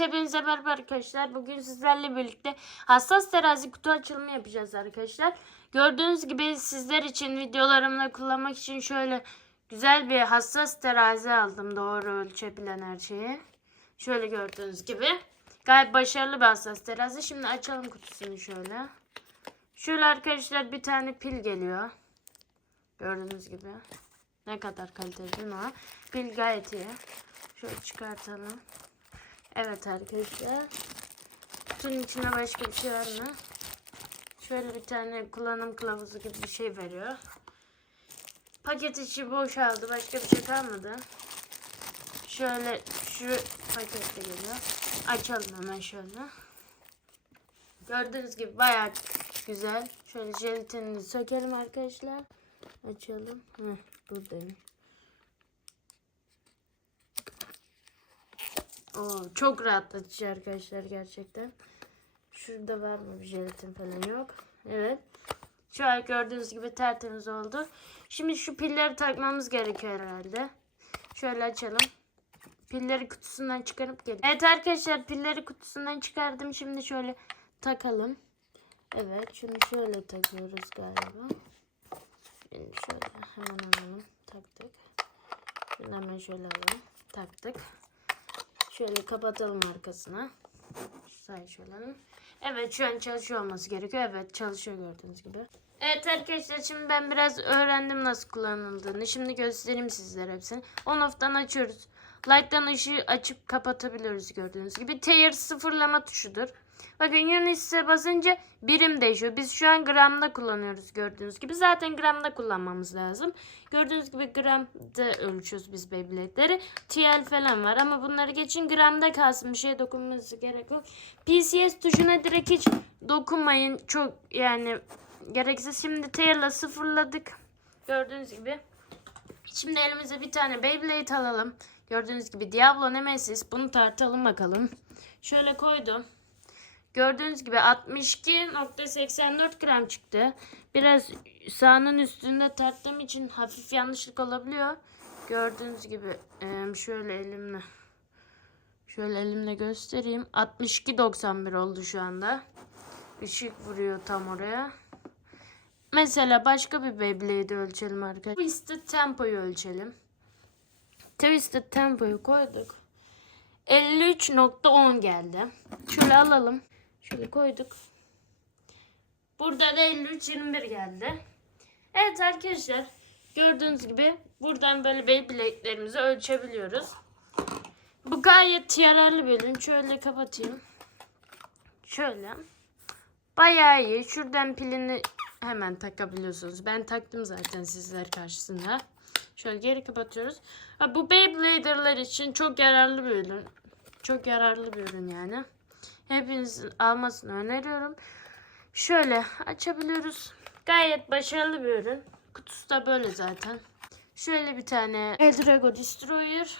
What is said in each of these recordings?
Hepinize merhaba arkadaşlar. Bugün sizlerle birlikte hassas terazi kutu açılımı yapacağız arkadaşlar. Gördüğünüz gibi sizler için videolarımda kullanmak için şöyle güzel bir hassas terazi aldım. Doğru ölçebilen her şeyi. Şöyle gördüğünüz gibi. Gayet başarılı bir hassas terazi. Şimdi açalım kutusunu şöyle. Şöyle arkadaşlar bir tane pil geliyor. Gördüğünüz gibi. Ne kadar kaliteli değil mi? Pil gayet iyi. Şöyle çıkartalım. Evet arkadaşlar. Kutunun içine başka bir şey var mı? Şöyle bir tane kullanım kılavuzu gibi bir şey veriyor. Paket içi boşaldı. Başka bir şey kalmadı. Şöyle şu pakette geliyor. Açalım hemen şöyle. Gördüğünüz gibi bayağı güzel. Şöyle jelatinini sökelim arkadaşlar. Açalım. Heh, buradayım. Oo, çok rahatlatıcı arkadaşlar gerçekten. Şurada var mı bir jelatin falan yok. Evet. An gördüğünüz gibi tertemiz oldu. Şimdi şu pilleri takmamız gerekiyor herhalde. Şöyle açalım. Pilleri kutusundan çıkarıp gelin. Evet arkadaşlar pilleri kutusundan çıkardım. Şimdi şöyle takalım. Evet şunu şöyle takıyoruz galiba. Şimdi şöyle hemen alalım. Taktık. Şunu hemen şöyle alalım. Taktık. Şöyle kapatalım arkasına. Say şöyle. Evet şu an çalışıyor olması gerekiyor. Evet çalışıyor gördüğünüz gibi. Evet arkadaşlar şimdi ben biraz öğrendim nasıl kullanıldığını. Şimdi göstereyim sizlere hepsini. On off'tan açıyoruz. Light'tan ışığı açıp kapatabiliyoruz gördüğünüz gibi. Tear sıfırlama tuşudur. Bakın Unis'e basınca birim değişiyor. Biz şu an gramda kullanıyoruz gördüğünüz gibi. Zaten gramda kullanmamız lazım. Gördüğünüz gibi gramda ölçüyoruz biz Beyblade'leri. TL falan var ama bunları geçin gramda kalsın. Bir şeye dokunmanıza gerek yok. PCS tuşuna direkt hiç dokunmayın. Çok yani gereksiz. Şimdi Tail'la sıfırladık. Gördüğünüz gibi. Şimdi elimize bir tane Beyblade alalım. Gördüğünüz gibi Diablo Nemesis. Bunu tartalım bakalım. Şöyle koydum. Gördüğünüz gibi 62.84 gram çıktı. Biraz sahanın üstünde tarttığım için hafif yanlışlık olabiliyor. Gördüğünüz gibi şöyle elimle şöyle elimle göstereyim. 62.91 oldu şu anda. Işık vuruyor tam oraya. Mesela başka bir Beyblade'i ölçelim arkadaşlar. Twisted Tempo'yu ölçelim. Twisted Tempo'yu koyduk. 53.10 geldi. Şöyle alalım. Şöyle koyduk. Burada da 53.21 geldi. Evet arkadaşlar. Gördüğünüz gibi buradan böyle Beyblade'lerimizi ölçebiliyoruz. Bu gayet yararlı ürün. Şöyle kapatayım. Şöyle. Bayağı iyi. Şuradan pilini hemen takabiliyorsunuz. Ben taktım zaten sizler karşısında. Şöyle geri kapatıyoruz. Ha, bu Beyblader'lar için çok yararlı bir ürün. Çok yararlı bir ürün yani. Hepinizin almasını öneriyorum. Şöyle açabiliyoruz. Gayet başarılı bir ürün. Kutusu da böyle zaten. Şöyle bir tane Eldrago Destroyer.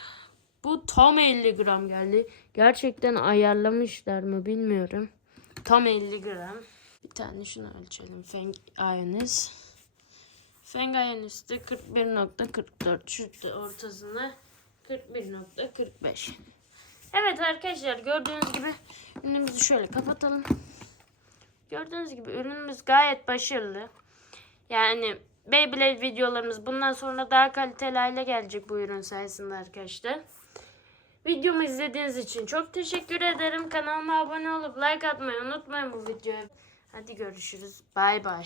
Bu tam 50 gram geldi. Gerçekten ayarlamışlar mı bilmiyorum. Tam 50 gram. Bir tane şunu ölçelim. Feng Ionis. Feng Ionis de 41.44. Şu ortasında 41.45. Evet arkadaşlar gördüğünüz gibi ürünümüzü şöyle kapatalım. Gördüğünüz gibi ürünümüz gayet başarılı. Yani Beyblade videolarımız bundan sonra daha kaliteli hale gelecek bu ürün sayesinde arkadaşlar. Videomu izlediğiniz için çok teşekkür ederim. Kanalıma abone olup like atmayı unutmayın bu videoya. Hadi görüşürüz. Bay bay.